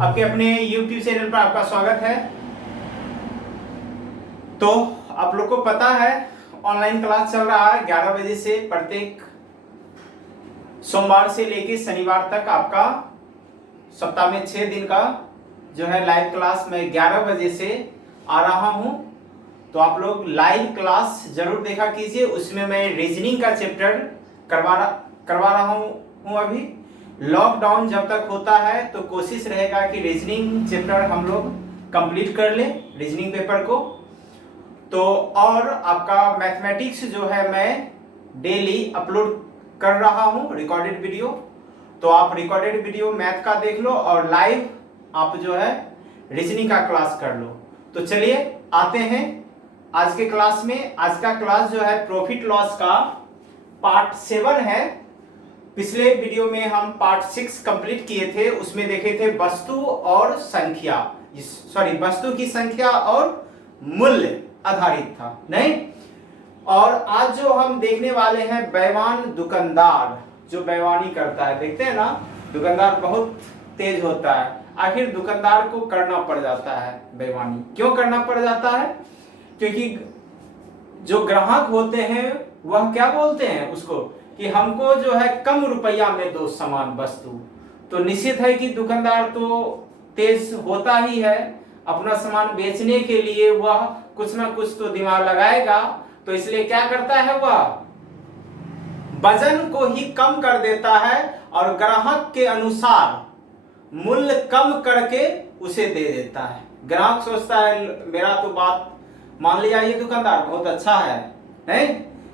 आपके अपने YouTube channel पर आपका स्वागत है। तो आप लोग को पता है ऑनलाइन क्लास चल रहा है 11 बजे से प्रत्येक सोमवार से लेकर शनिवार तक। आपका सप्ताह में 6 दिन का जो है लाइव क्लास मैं 11 बजे से आ रहा हूं। तो आप लोग लाइव क्लास जरूर देखा कीजिए। उसमें मैं रीजनिंग का चैप्टर करवा रहा हूं। अभी लॉकडाउन जब तक होता है तो कोशिश रहेगा कि रीजनिंग चैप्टर हम लोग कंप्लीट कर ले, रीजनिंग पेपर को। तो और आपका मैथमेटिक्स जो है मैं डेली अपलोड कर रहा हूं रिकॉर्डेड वीडियो। तो आप रिकॉर्डेड वीडियो मैथ का देख लो और लाइव आप जो है रीजनिंग का क्लास कर लो। तो चलिए आते हैं आज के क्लास में। आज का क्लास जो है प्रॉफिट लॉस का पार्ट 7 है। पिछले वीडियो में हम पार्ट 6 कंप्लीट किए थे। उसमें देखे थे वस्तु और संख्या, सॉरी वस्तु की संख्या और मूल्य आधारित था नहीं। और आज जो हम देखने वाले हैं बेईमान दुकानदार, जो बेईमानी करता है। देखते हैं ना, दुकानदार बहुत तेज होता है। आखिर दुकानदार को करना पड़ जाता है बेईमानी। क्यों करना पड़ जाता है? क्योंकि जो ग्राहक होते हैं वह क्या बोलते हैं उसको कि हमको जो है कम रुपया में दो सामान वस्तु। तो निश्चित है कि दुकानदार तो तेज होता ही है। अपना सामान बेचने के लिए वह कुछ ना कुछ तो दिमाग लगाएगा। तो इसलिए क्या करता है, वह वजन को ही कम कर देता है और ग्राहक के अनुसार मूल्य कम करके उसे दे देता है। ग्राहक सोचता है मेरा तो बात मान लिया ये दुकानदार बहुत अच्छा है, नहीं?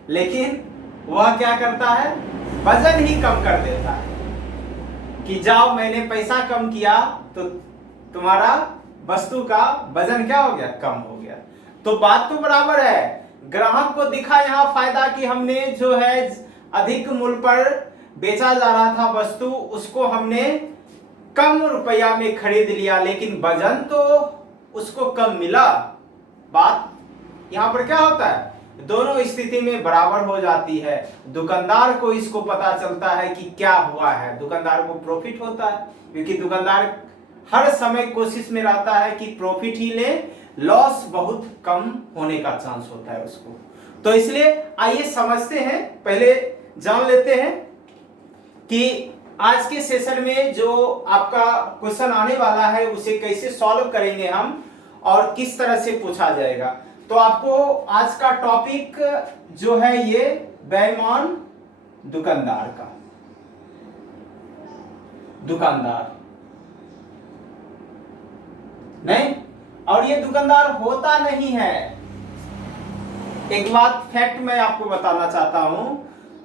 लेकिन वह क्या करता है, वजन ही कम कर देता है कि जाओ मैंने पैसा कम किया तो तुम्हारा वस्तु का वजन क्या हो गया, कम हो गया। तो बात तो बराबर है। ग्राहक को दिखा यहाँ फायदा कि हमने जो है अधिक मूल्य पर बेचा जा रहा था वस्तु, उसको हमने कम रुपया में खरीद लिया, लेकिन वजन तो उसको कम मिला। बात यहां पर क्या होता है, दोनों स्थिति में बराबर हो जाती है। दुकानदार को इसको पता चलता है कि क्या हुआ है, दुकानदार को प्रॉफिट होता है। क्योंकि दुकानदार हर समय कोशिश में रहता है कि प्रॉफिट ही ले, लॉस बहुत कम होने का चांस होता है उसको। तो इसलिए आइए समझते हैं, पहले जान लेते हैं कि आज के सेशन में जो आपका क्वेश्चन आने वाला है उसे कैसे सॉल्व करेंगे हम और किस तरह से पूछा जाएगा। तो आपको आज का टॉपिक जो है ये बेईमान दुकानदार का, दुकानदार नहीं। और ये दुकानदार होता नहीं है। एक बात फैक्ट मैं आपको बताना चाहता हूं,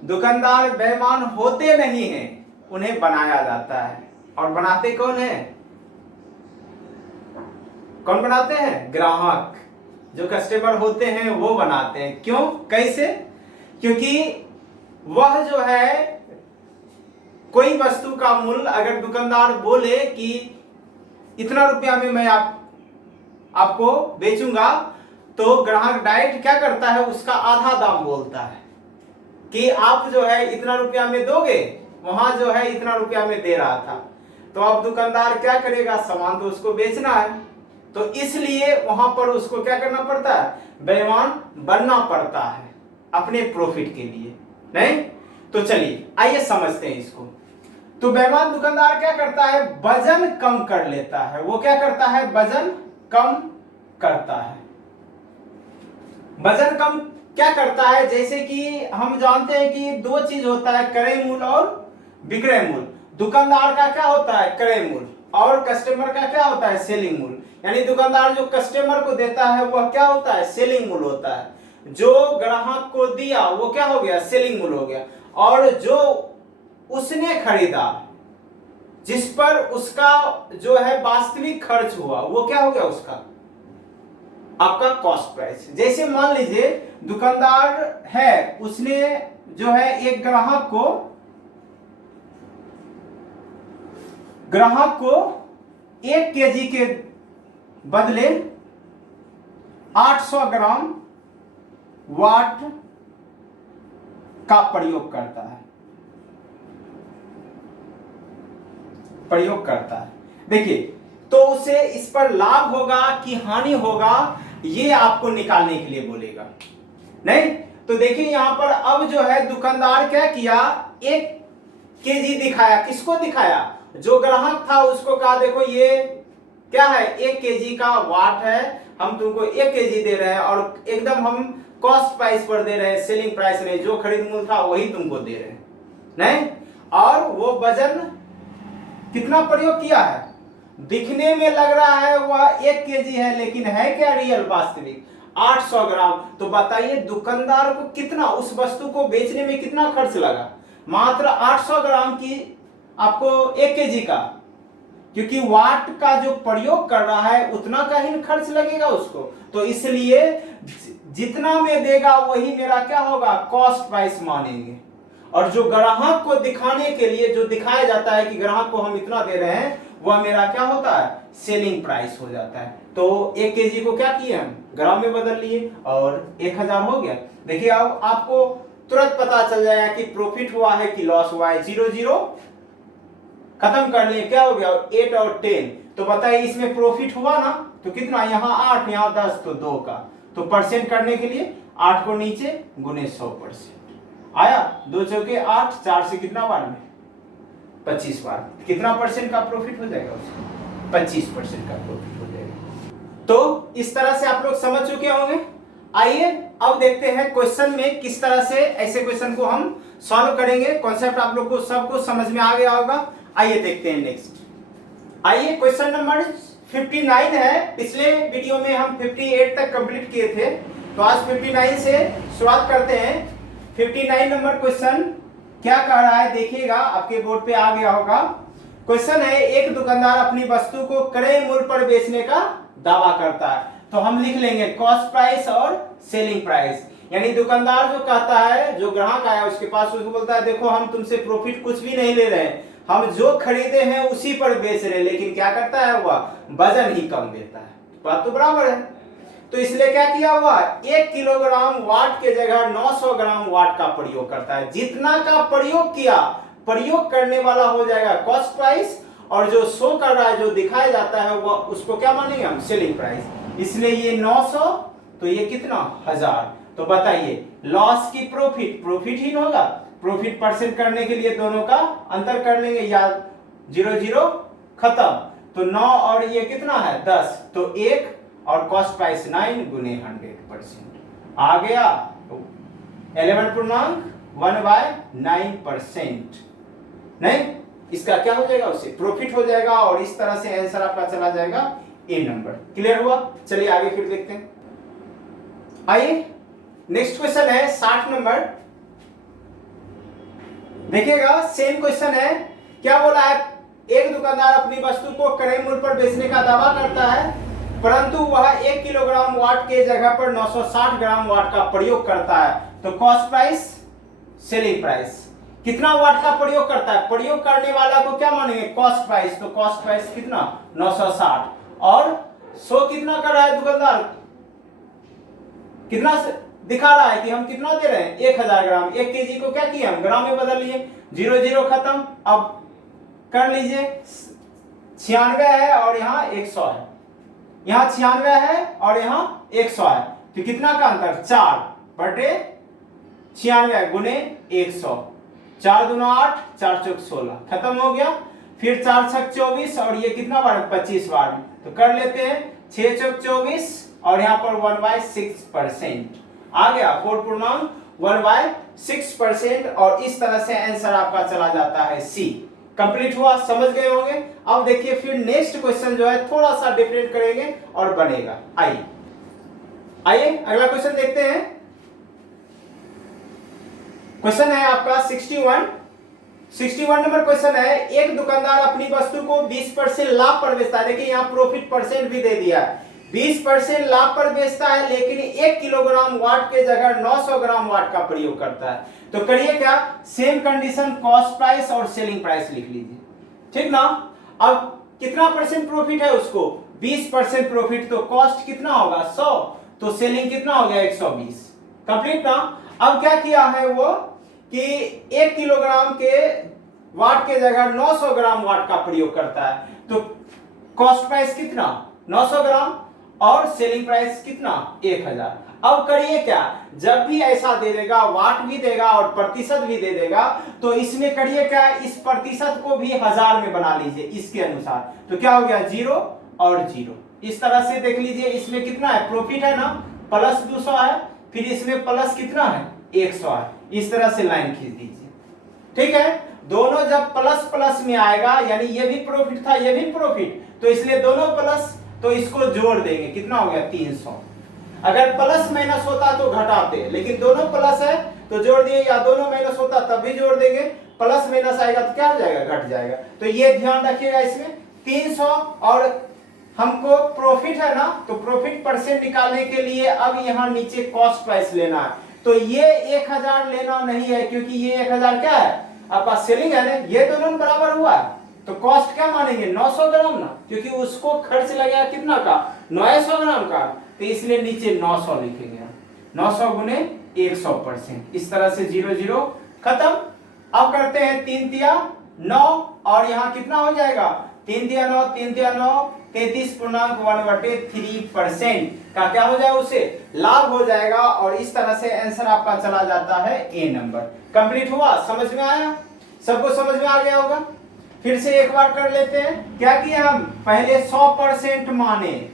दुकानदार बेईमान होते नहीं हैं, उन्हें बनाया जाता है। और बनाते कौन है? कौन बनाते हैं? ग्राहक, जो कस्टमर होते हैं वो बनाते हैं। क्यों, कैसे? क्योंकि वह जो है कोई वस्तु का मूल्य अगर दुकानदार बोले कि इतना रुपया में मैं आपको बेचूंगा, तो ग्राहक डायरेक्ट क्या करता है, उसका आधा दाम बोलता है कि आप जो है इतना रुपया में दोगे, वहां जो है इतना रुपया में दे रहा था। तो अब दुकानदार क्या करेगा, सामान तो उसको बेचना है। तो इसलिए वहां पर उसको क्या करना पड़ता है, बेईमान बनना पड़ता है अपने प्रॉफिट के लिए, नहीं? तो चलिए आइए समझते हैं इसको। तो बेईमान दुकानदार क्या करता है, वजन कम कर लेता है। वो क्या करता है, वजन कम करता है। वजन कम क्या करता है, जैसे कि हम जानते हैं कि दो चीज होता है, क्रय मूल्य और विक्रय मूल्य। दुकानदार का क्या होता है, क्रय मूल्य, और कस्टमर का क्या होता है, सेलिंग मूल्य। यानी दुकानदार जो कस्टमर को देता है वह क्या होता है, सेलिंग मूल्य होता है। जो ग्राहक को दिया वो क्या हो गया, सेलिंग मूल्य हो गया। और जो उसने खरीदा, जिस पर उसका जो है वास्तविक खर्च हुआ, वो क्या हो गया, उसका आपका कॉस्ट प्राइस। जैसे मान लीजिए दुकानदार है, उसने जो है एक ग्राहक को 1 केजी के बदले 800 ग्राम वाट का प्रयोग करता है। देखिए तो उसे इस पर लाभ होगा कि हानि होगा, ये आपको निकालने के लिए बोलेगा। नहीं तो देखिए यहां पर अब जो है दुकानदार क्या किया, 1 kg दिखाया। किसको दिखाया? जो ग्राहक था उसको कहा देखो ये क्या है, 1 kg का वाट है, हम तुमको 1 kg दे रहे हैं और एकदम हम कॉस्ट प्राइस पर दे रहे हैं, सेलिंग प्राइस नहीं, जो खरीद मूल्य था वही तुमको दे रहे हैं। नहीं, और वो वजन कितना प्रयोग किया है, दिखने में लग रहा है वह 1 kg है, लेकिन है क्या रियल वास्तविक 800 ग्राम। तो बताइए दुकानदार को कितना, उस वस्तु को बेचने में कितना खर्च लगा? मात्र 800 ग्राम की आपको 1 kg का, क्योंकि वाट का जो प्रयोग कर रहा है उतना का ही खर्च लगेगा उसको। तो इसलिए जितना में देगा वही मेरा क्या होगा, कॉस्ट प्राइस मानेंगे। और जो ग्राहक को दिखाने के लिए जो दिखाया जाता है कि ग्राहक को हम इतना दे रहे हैं, वह मेरा क्या होता है, सेलिंग प्राइस हो जाता है। तो 1 kg को क्या किए हम, ग्राम में बदल लिए और 1000 हो गया। देखिए अब आपको तुरंत पता चल जाएगा कि प्रॉफिट हुआ है कि लॉस हुआ है। 0 0 खत्म कर लिए, क्या हो गया 8 और 10। तो बताइए इसमें प्रॉफिट हुआ ना, तो कितना, यहाँ 8 यहाँ 10 तो 2 का। तो परसेंट करने के लिए 8 को नीचे गुने 100% आया, 2 चौके 8, 4 से कितना बार में 25 बार, कितना परसेंट का प्रॉफिट हो जाएगा उसको, 25% का प्रॉफिट हो जाएगा। तो इस तरह से आप लोग समझ चुके होंगे। आइए अब देखते हैं क्वेश्चन में किस तरह से ऐसे क्वेश्चन को हम सॉल्व करेंगे। कॉन्सेप्ट आप लोग को सब कुछ समझ में आ गया होगा। आइए देखते हैं नेक्स्ट। आइए क्वेश्चन नंबर 59 है। पिछले वीडियो में हम 58 तक कंप्लीट किए थे, तो आज 59 से शुरुआत करते हैं। 59 नंबर क्वेश्चन क्या कह रहा है देखिएगा, आपके बोर्ड पे आ गया होगा। क्वेश्चन है, एक दुकानदार अपनी वस्तु को क्रय मूल्य पर बेचने का दावा करता है। तो हम लिख लेंगे कॉस्ट प्राइस और सेलिंग प्राइस। यानी दुकानदार जो कहता है, जो ग्राहक आया उसके पास, उसको बोलता है देखो हम तुमसे प्रॉफिट कुछ भी नहीं ले रहे हैं, हम जो खरीदे हैं उसी पर बेच रहे हैं, लेकिन क्या करता है वह वजन ही कम देता है। बात तो बराबर है। तो इसलिए क्या किया हुआ, 1 किलोग्राम वाट के जगह 900 ग्राम वाट का प्रयोग करता है। जितना का प्रयोग किया, प्रयोग करने वाला हो जाएगा कॉस्ट प्राइस, और जो शो कर रहा है, जो दिखाया जाता है, वो उसको क्या मानेंगे हम, सेलिंग प्राइस। इसलिए ये 900 तो ये कितना 1000। तो बताइए लॉस की प्रॉफिट, प्रॉफिट ही होगा। प्रॉफिट परसेंट करने के लिए दोनों का अंतर कर लेंगे, या 0 0 खत्म। तो 9 और ये कितना है 10, तो 1 और कॉस्ट प्राइस 9 गुने 100% आ गया। 11.1/9%। नहीं, इसका क्या हो जाएगा, उससे प्रॉफिट हो जाएगा, और इस तरह से आंसर आपका चला जाएगा ए नंबर। क्लियर हुआ? चलिए आगे फिर देखते हैं। आइए नेक्स्ट क्वेश्चन है 60 नंबर। देखिएगा सेम क्वेश्चन है। क्या बोला है, एक दुकानदार अपनी वस्तु को क्रय मूल्य पर बेचने का दावा करता है, परंतु वह 1 किलोग्राम वाट के जगह पर 960 ग्राम वाट का प्रयोग करता है। तो कॉस्ट प्राइस, सेलिंग प्राइस, कितना वाट का प्रयोग करता है, प्रयोग करने वाला को क्या मानेंगे, कॉस्ट प्राइस। तो कॉस्ट प्राइस कितना 960, और 100 कितना कर रहा है दुकानदार, कितना दिखा रहा है कि हम कितना दे रहे हैं 1000 ग्राम। 1 kg को क्या किया हम, ग्राम में बदल लिए। 0 0 खत्म। अब कर लीजिए, 96 है और यहाँ 100 है, यहाँ 96 है और यहाँ 100 है, तो कितना का अंतर, 4/96 गुने 100। 4 दूना 8, 4 चौक 16, खत्म हो गया। फिर 4 छक 24, और ये कितना बार 25 बार। तो कर लेते हैं 6 चौक 24, और यहाँ पर 1/6% आ गया, 4.1/6%। और इस तरह से आंसर आपका चला जाता है सी। कंप्लीट हुआ, समझ गए होंगे। अब देखिए फिर नेक्स्ट क्वेश्चन जो है थोड़ा सा डिफरेंट करेंगे और बनेगा। आइए अगला क्वेश्चन देखते हैं। क्वेश्चन है आपका 61 नंबर क्वेश्चन है। एक दुकानदार अपनी वस्तु को 20% लाभ पर बेचता है। देखिए यहाँ प्रॉफिट परसेंट भी दे दिया है। 20% लाभ पर बेचता है, लेकिन 1 किलोग्राम वाट के जगह 900 ग्राम वाट का प्रयोग करता है। तो करिए क्या, सेम कंडीशन, कॉस्ट प्राइस और सेलिंग प्राइस लिख लीजिए, ठीक ना। अब कितना परसेंट प्रॉफिट है उसको, 20% प्रॉफिट। तो कॉस्ट कितना होगा 100, तो सेलिंग कितना हो गया 120। कंप्लीट ना। अब क्या किया है वो कि 1 किलोग्राम के वाट के जगह 900 ग्राम वाट का प्रयोग करता है। तो कॉस्ट प्राइस कितना 900 ग्राम और सेलिंग प्राइस कितना 1000। अब करिए क्या, जब भी ऐसा दे देगा, वाट भी देगा और प्रतिशत भी दे देगा, तो इसमें करिए क्या, इस प्रतिशत को भी 1000 में बना लीजिए इसके अनुसार। तो क्या हो गया 0 और 0। इस तरह से देख लीजिए, इसमें कितना है प्रॉफिट है ना, प्लस 200 है, फिर इसमें प्लस कितना है 100 है। इस तरह से लाइन खींच दीजिए, ठीक है। दोनों जब प्लस प्लस में आएगा, यानी ये भी प्रॉफिट था ये भी प्रॉफिट, तो इसलिए दोनों प्लस, तो इसको जोड़ देंगे, कितना हो गया 300। अगर प्लस माइनस होता तो घटाते, लेकिन दोनों प्लस है तो जोड़ दिए, या दोनों माइनस होता तब भी जोड़ देंगे। प्लस माइनस आएगा तो क्या हो जाएगा, घट जाएगा। तो ये ध्यान रखिएगा इसमें 300। और हमको प्रॉफिट है ना, तो प्रॉफिट परसेंट निकालने के लिए अब यहाँ नीचे कॉस्ट प्राइस लेना है। तो ये 1000 लेना नहीं है, क्योंकि ये 1000 क्या है आपका सेलिंग है ना, ये दोनों बराबर हुआ है। तो कॉस्ट क्या मानेंगे 900 ग्राम ना, क्योंकि उसको खर्च लगेगा कितना का 900 ग्राम का, तो इसलिए नीचे 900 लिखेंगे। 900 गुने 100%। इस तरह से 0 0 खत्म। अब करते हैं 3 तिया 9, और यहाँ कितना हो जाएगा 3 तिया 9 3 तिया 9 33.1/3% का क्या हो जाएगा, उसे लाभ हो जाएगा। और इस तरह से आंसर आपका चला जाता है ए नंबर। कंप्लीट हुआ, समझ में आया, सबको समझ में आ गया होगा। फिर से एक बार कर लेते हैं। क्या किया हम, पहले 100% माने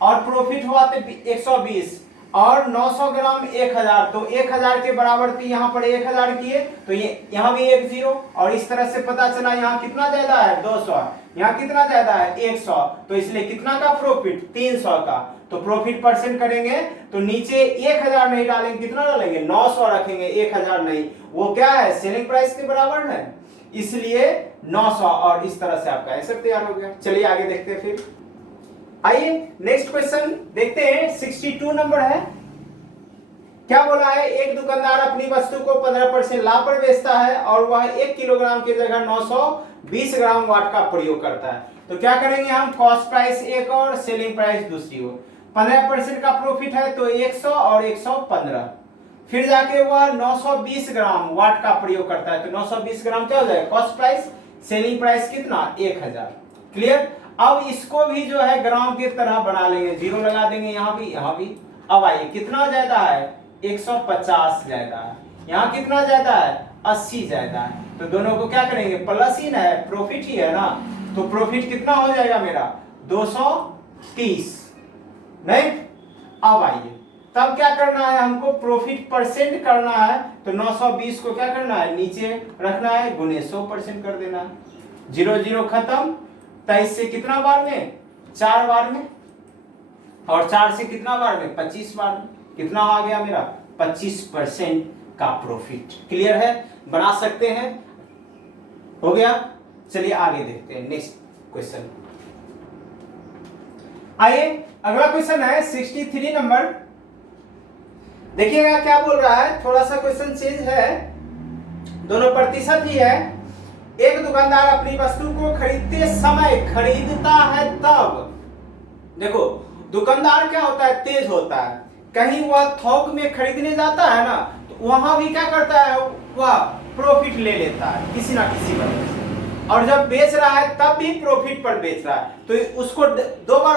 और प्रॉफिट हुआ तो 120 और 900 ग्राम 1000, तो 1000 के बराबर थी, यहाँ पर 1000 किए तो ये यहाँ भी 1 0, और इस तरह से पता चला यहाँ कितना ज्यादा है 200, यहाँ कितना ज्यादा है 100, तो इसलिए कितना का प्रॉफिट 300 का। तो प्रॉफिट परसेंट करेंगे तो नीचे 1000 नहीं डालेंगे, कितना डालेंगे 900 रखेंगे, 1000 नहीं, वो क्या है सेलिंग प्राइस के बराबर है, इसलिए 900। और इस तरह से आपका आंसर तैयार हो गया। चलिए आगे देखते हैं फिर। आइए नेक्स्ट क्वेश्चन देखते हैं। 62 नंबर है। क्या बोला है, एक दुकानदार अपनी वस्तु को 15% लाभ पर बेचता है और वह 1 किलोग्राम की जगह 920 ग्राम वाट का प्रयोग करता है। तो क्या करेंगे हम, कॉस्ट प्राइस एक और सेलिंग प्राइस दूसरी ओर। 15% का प्रॉफिट है तो 100 और 115, फिर जाके वह 920 ग्राम वाट का प्रयोग करता है, तो 920 ग्राम क्या हो जाएगा कॉस्ट प्राइस, सेलिंग प्राइस कितना 1000। क्लियर। अब इसको भी जो है ग्राम की तरह बना लेंगे, 0 लगा देंगे यहाँ भी यहाँ भी। अब आइए कितना ज्यादा है 150 ज्यादा है, यहाँ कितना ज्यादा है 80 ज्यादा है, तो दोनों को क्या करेंगे प्लस ही ना है, प्रॉफिट ही है ना, तो प्रॉफिट कितना हो जाएगा मेरा 230। नहीं, अब आइए तब क्या करना है, हमको प्रॉफिट परसेंट करना है, तो 920 को क्या करना है नीचे रखना है, गुने 100% कर देना है। 0 0 खत्म। 23 से कितना बार में 4 बार में, और 4 से कितना बार में 25 बार में, कितना आ गया मेरा 25% का प्रॉफिट। क्लियर है, बना सकते हैं, हो गया। चलिए आगे देखते हैं नेक्स्ट क्वेश्चन। आइए अगला क्वेश्चन है 63 नंबर। देखिएगा क्या बोल रहा है, थोड़ा सा क्वेश्चन चेंज है, दोनों प्रतिशत ही है। एक दुकानदार अपनी वस्तु को खरीदते समय खरीदता है तब, देखो दुकानदार क्या होता है तेज होता है, कहीं वह थोक में खरीदने जाता है ना, तो वहां भी क्या करता है वह प्रॉफिट ले लेता है किसी ना किसी वजह से, और जब बेच रहा है तब भी प्रॉफिट पर बेच रहा है, तो उसको 2 बार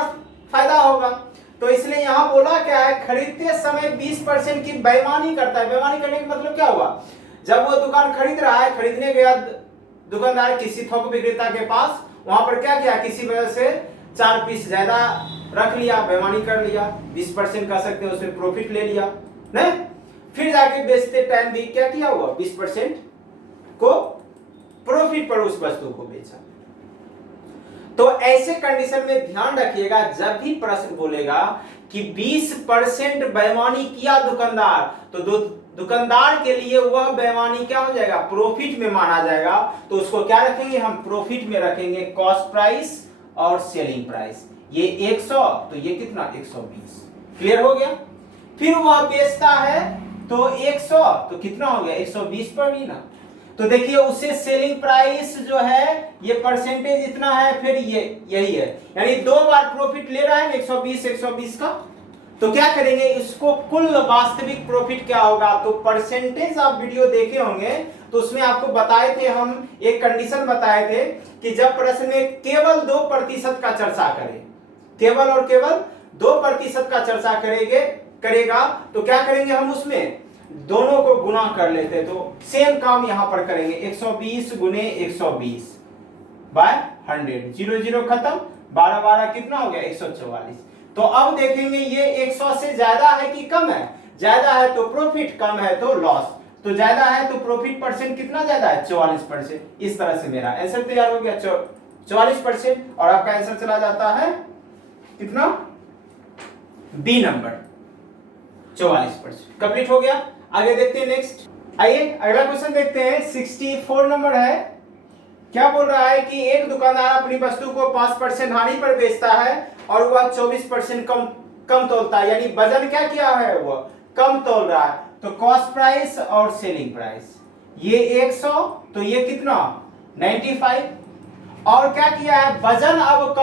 फायदा होगा। तो इसलिए यहां बोला क्या है, खरीदते समय 20% की बेईमानी करता है। बेईमानी करने का मतलब क्या हुआ, जब वो दुकान खरीद रहा है, खरीदने गया दुकानदार किसी थोक विक्रेता के पास, वहां पर क्या किया, किसी वजह से 4 पीस ज्यादा रख लिया, बेईमानी कर लिया, 20% कह सकते हैं, उसमें प्रॉफिट ले लिया नहीं, फिर जाके बेचते टाइम भी क्या किया हुआ 20% को प्रॉफिट पर उस वस्तु को बेचा। तो ऐसे कंडीशन में ध्यान रखिएगा, जब भी प्रश्न बोलेगा कि 20% बेईमानी किया दुकानदार, तो दुकानदार के लिए वह बेईमानी क्या हो जाएगा प्रॉफिट में माना जाएगा, तो उसको क्या रखेंगे हम प्रॉफिट में रखेंगे, कॉस्ट प्राइस और सेलिंग प्राइस। ये 100 तो ये कितना 120। क्लियर हो गया। फिर वह बेचता है तो 100 तो कितना हो गया 120 पर भी ना, तो देखिए उसे सेलिंग प्राइस जो है ये परसेंटेज इतना है, फिर ये यही है, यानी 2 बार प्रॉफिट ले रहा है 120 का। तो क्या करेंगे, इसको कुल वास्तविक प्रॉफिट क्या होगा, तो परसेंटेज आप वीडियो देखे होंगे, तो उसमें आपको बताए थे, हम एक कंडीशन बताए थे कि जब प्रश्न में केवल 2% का चर्चा करे, केवल और केवल 2% का चर्चा करेगा तो क्या करेंगे हम, उसमें दोनों को गुना कर लेते। तो सेम काम यहां पर करेंगे, 120 गुने 120 बाय 100, 0 0 खत्म, 12 12 कितना हो गया 144। तो अब देखेंगे ये 100 से ज्यादा है कि कम है, ज्यादा है तो प्रॉफिट, कम है तो लॉस। तो ज्यादा है तो प्रॉफिट परसेंट कितना ज्यादा है, 44%। इस तरह से मेरा आंसर तैयार हो गया 44%, और आपका आंसर चला जाता है कितना, बी नंबर 44%। कंप्लीट हो गया। आगे देखते हैं नेक्स्ट। आइए अगला क्वेश्चन देखते हैं, 64 नंबर है। क्या बोल रहा है कि एक दुकानदार अपनी वस्तु को 5% हानि पर बेचता है और वह 24% कम तोलता है, यानी वजन क्या किया है, वो कम तोल रहा है। तो कॉस्ट प्राइस और सेलिंग प्राइस, ये 100 तो ये कितना 95, और क्या किया है, वजन अब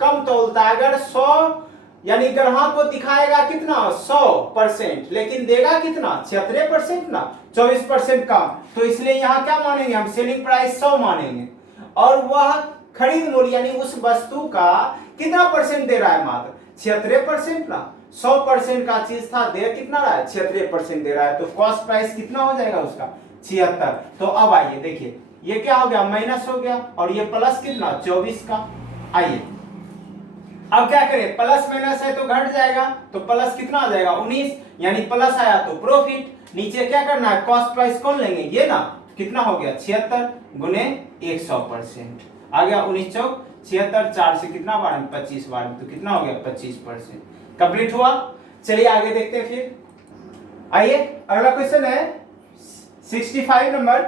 कम तोलता है। अगर 100 यानी ग्राहक को दिखाएगा कितना 100%, लेकिन देगा कितना 76% ना, 24% कम। तो इसलिए यहां क्या मानेंगे हम, सेलिंग प्राइस 100 मानेंगे, और वह खरीद मूल्य यानी उस वस्तु का कितना परसेंट दे रहा है, मात्र 76% ना। 100% का चीज था, दे कितना रहा है 76% दे रहा है। तो कॉस्ट प्राइस कितना हो जाएगा उसका 76। तो अब आइए देखिए, ये क्या हो गया माइनस हो गया, और ये प्लस कितना 24 का। आइए अब क्या करें, प्लस माइनस है तो घट जाएगा, तो प्लस कितना आ जाएगा 19, यानी प्लस आया तो प्रॉफिट। नीचे क्या करना है, कॉस्ट प्राइस कौन लेंगे, ये ना, कितना हो गया 76 गुने 100%, आ गया 19 चौक 76, 4 से कितना बार 25 बार, तो कितना हो गया 25%। कंप्लीट हुआ। चलिए आगे देखते हैं फिर। आइए अगला क्वेश्चन है 65 नंबर।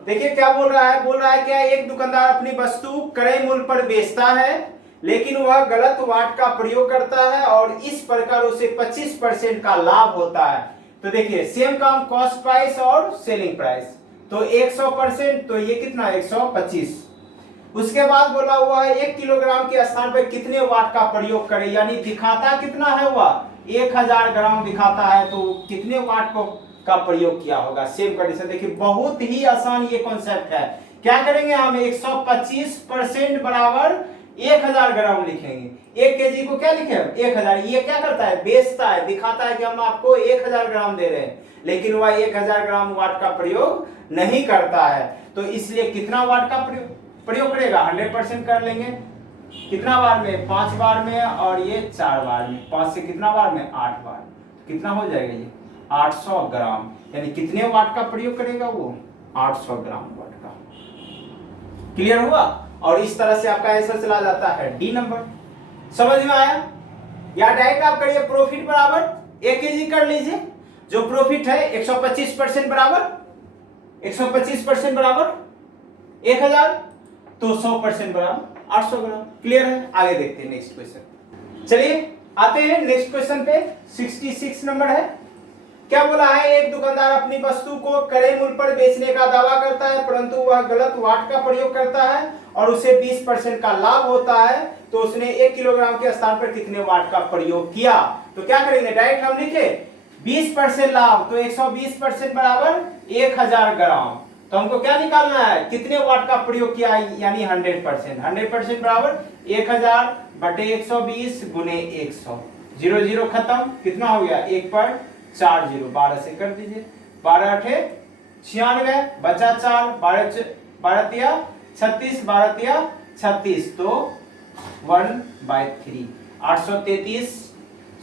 देखिए क्या बोल रहा है क्या, एक दुकानदार अपनी वस्तु क्रय मूल्य पर बेचता है, लेकिन वह गलत वाट का प्रयोग करता है और इस प्रकार उसे 25% का लाभ होता है। तो देखिए सेम काम, कॉस्ट प्राइस और सेलिंग प्राइस, तो 100%, तो ये कितना 125। उसके बाद बोला हुआ है 1 किलोग्राम के स्थान पर कितने वाट का प्रयोग करें, यानी दिखाता कितना है, वह 1000 ग्राम दिखाता है, तो कितने वाट का प्रयोग किया होगा। सेम कंडीशन, देखिए बहुत ही आसान ये कॉन्सेप्ट है। क्या करेंगे हम, 125% बराबर 1000 ग्राम लिखेंगे। 1 केजी को क्या लिखे 1000, ये क्या करता है, बेचता है, दिखाता है कि हम आपको 1000 ग्राम दे रहे हैं, लेकिन वह 1000 ग्राम वाट का प्रयोग नहीं करता है। तो इसलिए कितना वाट का प्रयोग करेगा, 100% कर लेंगे। कितना बार में, 5 बार में, और ये 4 बार में, 5 से कितना बार में 8 बार, कितना हो जाएगा ये 800 ग्राम, यानी कितने वाट का प्रयोग करेगा वो 800 ग्राम वाट का। क्लियर हुआ। और इस तरह से आपका आंसर चला जाता है डी नंबर। समझ में आया, या डायरेक्ट आप करिए प्रॉफिट बराबर 1 केजी कर लीजिए, जो प्रॉफिट है 125% बराबर 125% बराबर 1000, तो 100% बराबर 800 ग्राम। क्लियर है। आगे देखते हैं नेक्स्ट क्वेश्चन। चलिए आते हैं नेक्स्ट क्वेश्चन पे, 66 नंबर है। क्या बोला है, एक दुकानदार अपनी वस्तु को क्रय मूल्य पर बेचने का दावा करता है, परंतु वह गलत वाट का प्रयोग करता है और उसे 20% का लाभ होता है। तो उसने 1 किलोग्राम के स्थान पर कितने वाट का प्रयोग किया। तो क्या करेंगे, डायरेक्ट हम लिखे 20% लाभ, तो 120% बराबर 1000 ग्राम। तो हमको क्या निकालना है, कितने वाट का प्रयोग किया, यानी 100%। 100% बराबर 1000 बटे 120 गुने 100, 0 0 खत्म, कितना हो गया 1 पर 4 0, 12 से कर दीजिए, 12 8 96, बचा 4, 12 तिया 36, 12 तिया 36, तो 1/3, 833,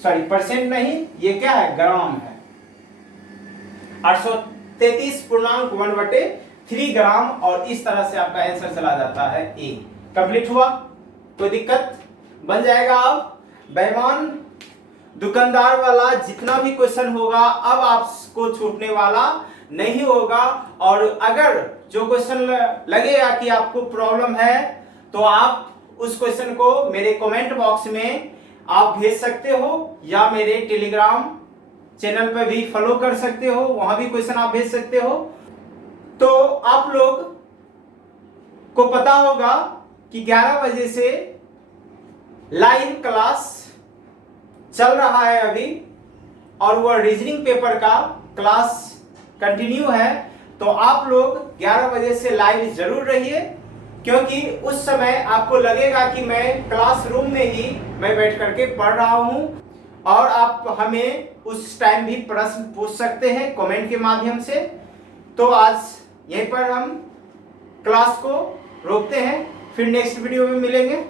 सॉरी परसेंट नहीं, ये क्या है ग्राम है, 833.1/3 ग्राम। और इस तरह से आपका आंसर चला जाता है ए। कंप्लीट हुआ, कोई दिक्कत बन जाएगा। अब बेईमान दुकानदार वाला जितना भी क्वेश्चन होगा अब आपको छूटने वाला नहीं होगा। और अगर जो क्वेश्चन लगेगा कि आपको प्रॉब्लम है, तो आप उस क्वेश्चन को मेरे कमेंट बॉक्स में आप भेज सकते हो, या मेरे टेलीग्राम चैनल पर भी फॉलो कर सकते हो, वहां भी क्वेश्चन आप भेज सकते हो। तो आप लोग को पता होगा कि 11 बजे से लाइव क्लास चल रहा है अभी, और वह रीजनिंग पेपर का क्लास कंटिन्यू है। तो आप लोग 11 बजे से लाइव जरूर रहिए, क्योंकि उस समय आपको लगेगा कि मैं क्लासरूम में ही मैं बैठ करके पढ़ रहा हूं, और आप हमें उस टाइम भी प्रश्न पूछ सकते हैं कमेंट के माध्यम से। तो आज यहीं पर हम क्लास को रोकते हैं, फिर नेक्स्ट वीडियो में मिलेंगे।